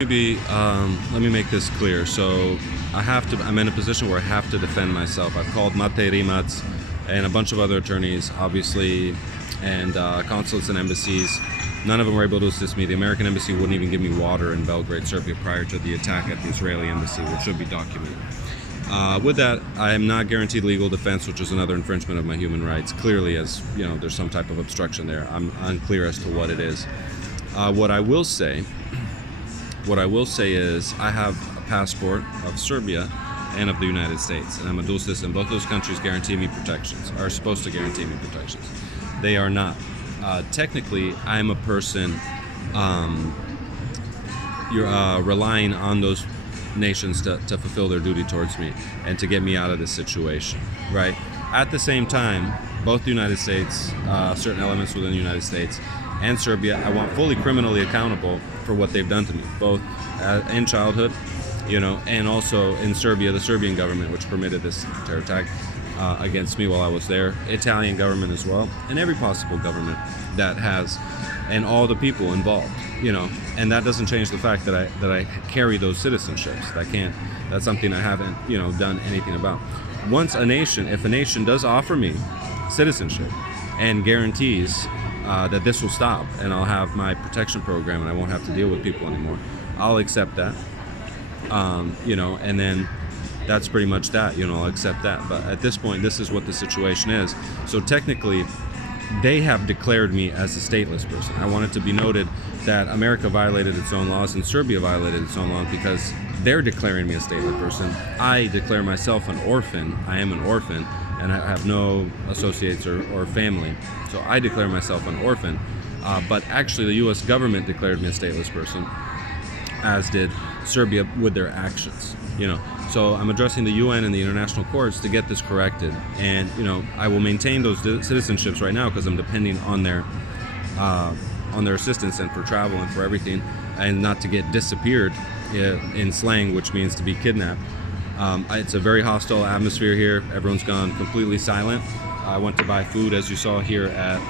Let me make this clear. So I'm in a position where I have to defend myself. I've called Mate Rimats and a bunch of other attorneys, obviously, and consulates and embassies. None of them were able to assist me. The American embassy wouldn't even give me water in Belgrade, Serbia, prior to the attack at the Israeli embassy, which should be documented. With that, I am not guaranteed legal defense, which is another infringement of my human rights. Clearly, as you know, there's some type of obstruction there. I'm unclear as to what it is. What I will say is I have a passport of Serbia and of the United States, and I'm a dual citizen. Both those countries guarantee me protections, are supposed to guarantee me protections. They are not. Technically, I'm a person relying on those nations to fulfill their duty towards me and to get me out of this situation, right? At the same time, both the United States, certain elements within the United States, and Serbia, I want fully criminally accountable for what they've done to me, both in childhood, and also in Serbia, the Serbian government, which permitted this terror attack against me while I was there, Italian government as well, and every possible government that has, and all the people involved, and that doesn't change the fact that I carry those citizenships. That's something I haven't, done anything about. If a nation does offer me citizenship and guarantees that this will stop and I'll have my protection program and I won't have to deal with people anymore, I'll accept that. And then that's pretty much that, I'll accept that. But at this point, this is what the situation is. So technically, they have declared me as a stateless person. I want it to be noted that America violated its own laws and Serbia violated its own laws because they're declaring me a stateless person. I declare myself an orphan. I am an orphan, and I have no associates or family. So I declare myself an orphan. But actually, the U.S. government declared me a stateless person, as did Serbia with their actions. So I'm addressing the UN and the international courts to get this corrected. And, I will maintain those citizenships right now because I'm depending on their assistance and for travel and for everything, and not to get disappeared in slang, which means to be kidnapped. It's a very hostile atmosphere here. Everyone's gone completely silent. I went to buy food, as you saw here at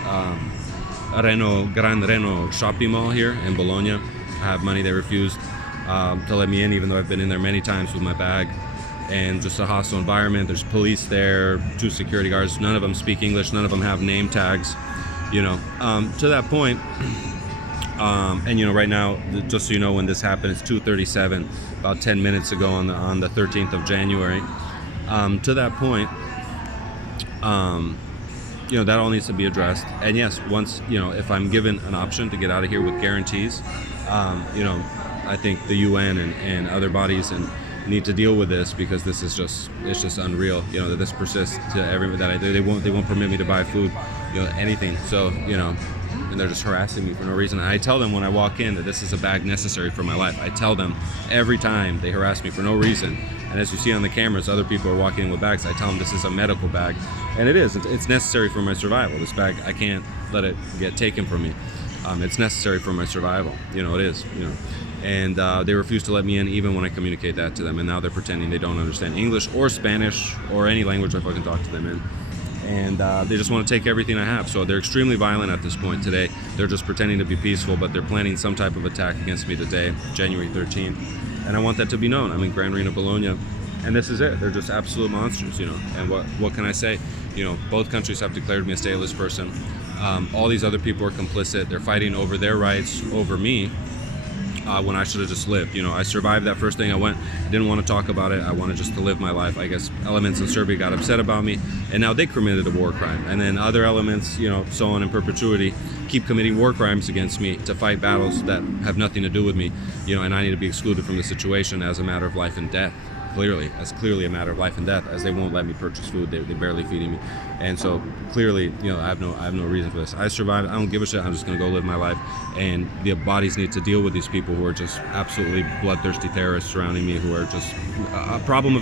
Gran Reno shopping mall here in Bologna. I have money. They refused to let me in, even though I've been in there many times with my bag. And just a hostile environment. There's police there, 2 security guards. None of them speak English. None of them have name tags. To that point, and right now, just so you know, when this happened, it's 2:37, about 10 minutes ago on the 13th of January. To that point, that all needs to be addressed. And yes, once if I'm given an option to get out of here with guarantees, I think the UN and other bodies need to deal with this, because this is just unreal. That this persists to everyone that I do. They won't permit me to buy food, anything. So and they're just harassing me for no reason. And I tell them when I walk in that this is a bag necessary for my life. I tell them every time they harass me for no reason. And as you see on the cameras, other people are walking in with bags. I tell them this is a medical bag, and it is. It's necessary for my survival. This bag, I can't let it get taken from me. It's necessary for my survival. It is. And they refuse to let me in even when I communicate that to them. And now they're pretending they don't understand English or Spanish or any language if I can talk to them in. And they just want to take everything I have. So they're extremely violent at this point today. They're just pretending to be peaceful, but they're planning some type of attack against me today, January 13th. And I want that to be known. I'm in Gran Reno, Bologna, and this is it. They're just absolute monsters, And what can I say? Both countries have declared me a stateless person. All these other people are complicit. They're fighting over their rights over me. When I should have just lived. I survived that first thing. Didn't want to talk about it. I wanted just to live my life. I guess elements in Serbia got upset about me, and now they committed a war crime. And then other elements, so on in perpetuity, keep committing war crimes against me to fight battles that have nothing to do with me, and I need to be excluded from the situation as a matter of life and death. Clearly a matter of life and death, as they won't let me purchase food. They're barely feeding me, and so clearly, I have no reason for this. I survived. I don't give a shit. I'm just gonna go live my life, and the bodies need to deal with these people who are just absolutely bloodthirsty terrorists surrounding me, who are just a problem of